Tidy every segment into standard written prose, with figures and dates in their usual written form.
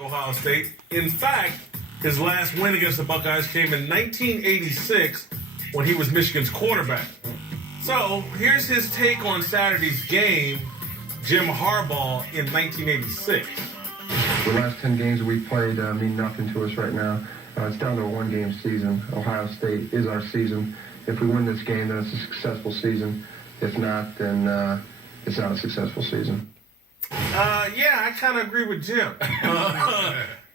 Ohio State. In fact, his last win against the Buckeyes came in 1986 when he was Michigan's quarterback. So here's his take on Saturday's game, Jim Harbaugh in 1986. The last 10 games that we played mean nothing to us right now. It's down to a one-game season. Ohio State is our season. If we win this game, then it's a successful season. If not, then it's not a successful season. Yeah, I kind of agree with Jim.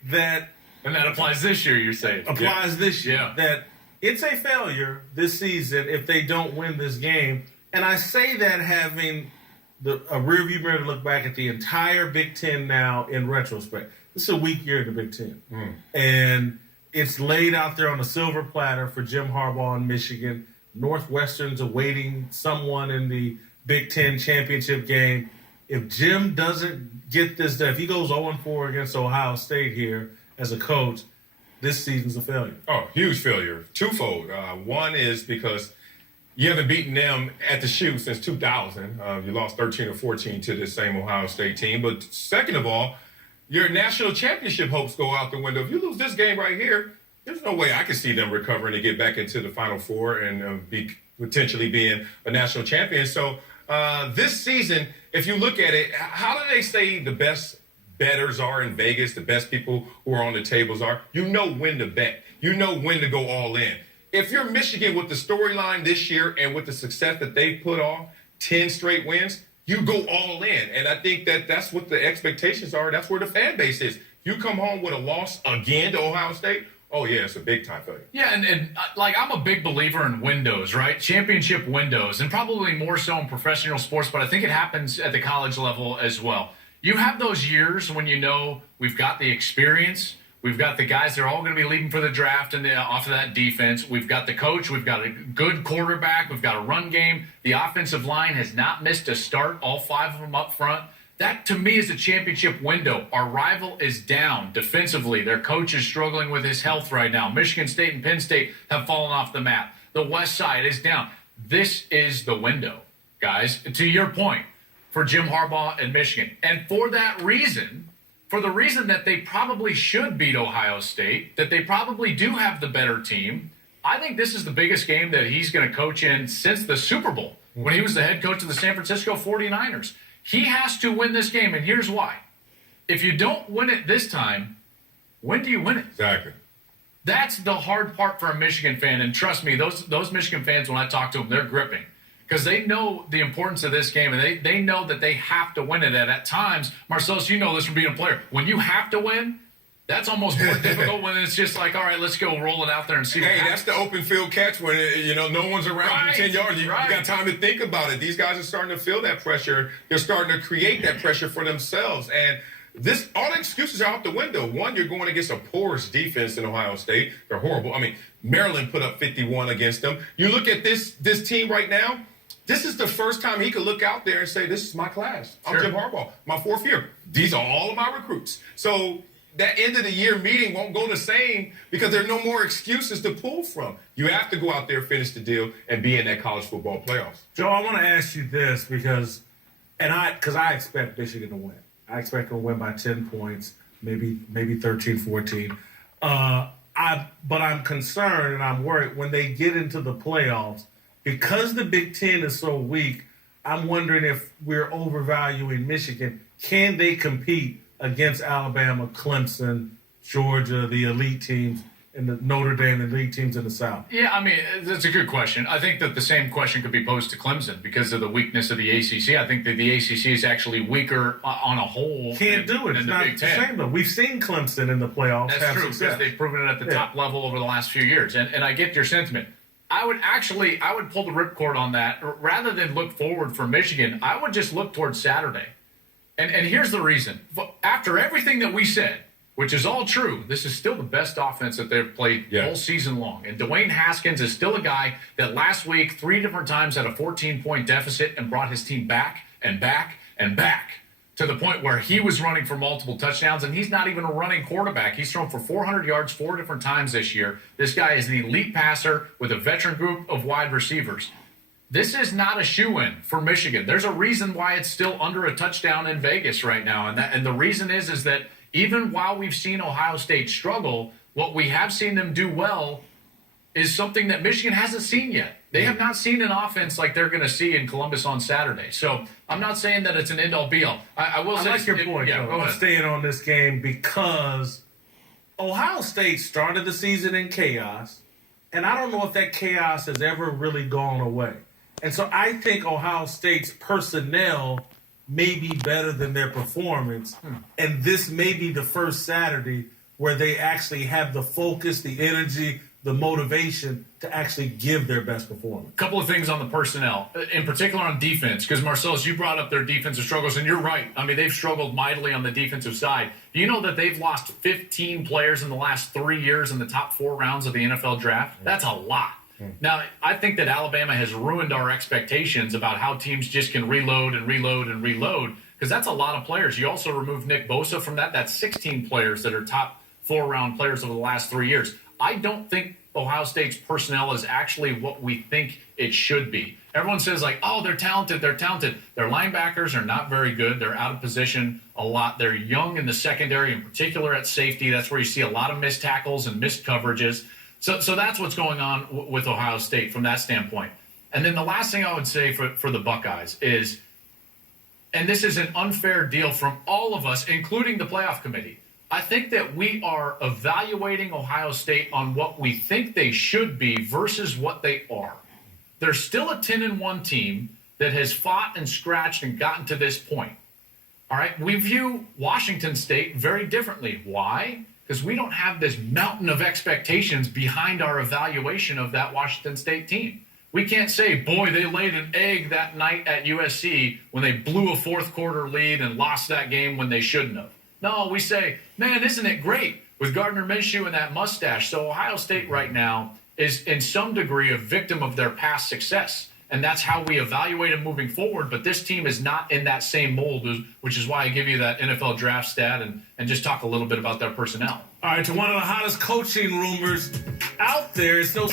That And that applies this year, you're saying? applies this year. Yeah. That it's a failure this season if they don't win this game. And I say that having a rearview mirror to look back at the entire Big Ten now in retrospect. This is a weak year in the Big Ten. And it's laid out there on a silver platter for Jim Harbaugh in Michigan. Northwestern's awaiting someone in the Big Ten championship game. If Jim doesn't get this done, if he goes 0-4 against Ohio State here as a coach, this season's a failure. Oh, huge failure. Twofold. One is because you haven't beaten them at the shoe since 2000. You lost 13 or 14 to this same Ohio State team. But second of all, your national championship hopes go out the window. If you lose this game right here, there's no way I can see them recovering to get back into the Final Four and be potentially being a national champion. So this season, if you look at it, how do they say the best bettors are in Vegas, the best people who are on the tables are? You know when to bet. You know when to go all in. If you're Michigan with the storyline this year and with the success that they've put off, 10 straight wins, you go all in. And I think that that's what the expectations are. That's where the fan base is. You come home with a loss again to Ohio State, oh, yeah, it's a big-time failure. Yeah, and I'm a big believer in windows, right? Championship windows, and probably more so in professional sports, but I think it happens at the college level as well. You have those years when you know we've got the experience, we've got the guys that are all going to be leaving for the draft and off of that defense. We've got the coach. We've got a good quarterback. We've got a run game. The offensive line has not missed a start, all five of them up front. That, to me, is a championship window. Our rival is down defensively. Their coach is struggling with his health right now. Michigan State and Penn State have fallen off the map. The West Side is down. This is the window, guys, to your point, for Jim Harbaugh and Michigan. And for that reason, for the reason that they probably should beat Ohio State, that they probably do have the better team, I think this is the biggest game that he's going to coach in since the Super Bowl, when he was the head coach of the San Francisco 49ers. He has to win this game, and here's why. If you don't win it this time, when do you win it? Exactly. That's the hard part for a Michigan fan, and trust me, those Michigan fans, when I talk to them, they're gripping because they know the importance of this game, and they know that they have to win it. And at times, Marcellus, you know this from being a player, when you have to win, that's almost more difficult when it's just like, all right, let's go roll it out there and see what Hey, happens. that's the open field catch when, no one's around Right, for 10 yards. You got time to think about it. These guys are starting to feel that pressure. They're starting to create that pressure for themselves. And all the excuses are out the window. One, you're going against a porous defense in Ohio State. They're horrible. I mean, Maryland put up 51 against them. You look at this team right now, this is the first time he could look out there and say, this is my class. I'm Jim Harbaugh, my fourth year. These are all of my recruits. So that end of the year meeting won't go the same because there are no more excuses to pull from. You have to go out there, finish the deal, and be in that college football playoffs. Joe, I want to ask you this because I expect Michigan to win. I expect them to win by 10 points, maybe 13, 14. But I'm concerned and I'm worried when they get into the playoffs because the Big Ten is so weak. I'm wondering if we're overvaluing Michigan. Can they compete against Alabama, Clemson, Georgia, the elite teams, and the Notre Dame, the elite teams in the South? Yeah, I mean, that's a good question. I think that the same question could be posed to Clemson because of the weakness of the ACC. I think that the ACC is actually weaker on a whole. Can't do it. It's not the same, though. We've seen Clemson in the playoffs. That's true because they've proven it at the top level over the last few years. And I get your sentiment. I would pull the ripcord on that. Rather than look forward for Michigan, I would just look towards Saturday. And here's the reason. After everything that we said, which is all true, this is still the best offense that they've played all season long. And Dwayne Haskins is still a guy that last week 3 different times had a 14-point deficit and brought his team back and back and back to the point where he was running for multiple touchdowns, and he's not even a running quarterback. He's thrown for 400 yards 4 different times this year. This guy is an elite passer with a veteran group of wide receivers. This is not a shoo-in for Michigan. There's a reason why it's still under a touchdown in Vegas right now, and the reason is that even while we've seen Ohio State struggle, what we have seen them do well is something that Michigan hasn't seen yet. They have not seen an offense like they're going to see in Columbus on Saturday. So I'm not saying that it's an end-all be-all. I will say, I like your point, Yeah, though. go I'm ahead. staying on this game because Ohio State started the season in chaos, and I don't know if that chaos has ever really gone away. And so I think Ohio State's personnel may be better than their performance, and this may be the first Saturday where they actually have the focus, the energy, the motivation to actually give their best performance. Couple of things on the personnel, in particular on defense, because Marcellus, you brought up their defensive struggles, and you're right. I mean, they've struggled mightily on the defensive side. Do you know that they've lost 15 players in the last 3 years in the top 4 rounds of the NFL draft? That's a lot. Now, I think that Alabama has ruined our expectations about how teams just can reload and reload and reload, because that's a lot of players. You also remove Nick Bosa from that. That's 16 players that are top 4-round players over the last 3 years. I don't think Ohio State's personnel is actually what we think it should be. Everyone says, like, oh, they're talented, they're talented. Their linebackers are not very good. They're out of position a lot. They're young in the secondary, in particular at safety. That's where you see a lot of missed tackles and missed coverages. So that's what's going on with Ohio State from that standpoint. And then the last thing I would say for the Buckeyes is, and this is an unfair deal from all of us, including the playoff committee, I think that we are evaluating Ohio State on what we think they should be versus what they are. They're still a 10-1 team that has fought and scratched and gotten to this point. All right, we view Washington State very differently. Why? Because we don't have this mountain of expectations behind our evaluation of that Washington State team. We can't say, boy, they laid an egg that night at USC when they blew a fourth-quarter lead and lost that game when they shouldn't have. No, we say, man, isn't it great with Gardner Minshew and that mustache? So Ohio State right now is in some degree a victim of their past success. And that's how we evaluate them moving forward. But this team is not in that same mold, which is why I give you that NFL draft stat and just talk a little bit about their personnel. All right, to one of the hottest coaching rumors out there, it's no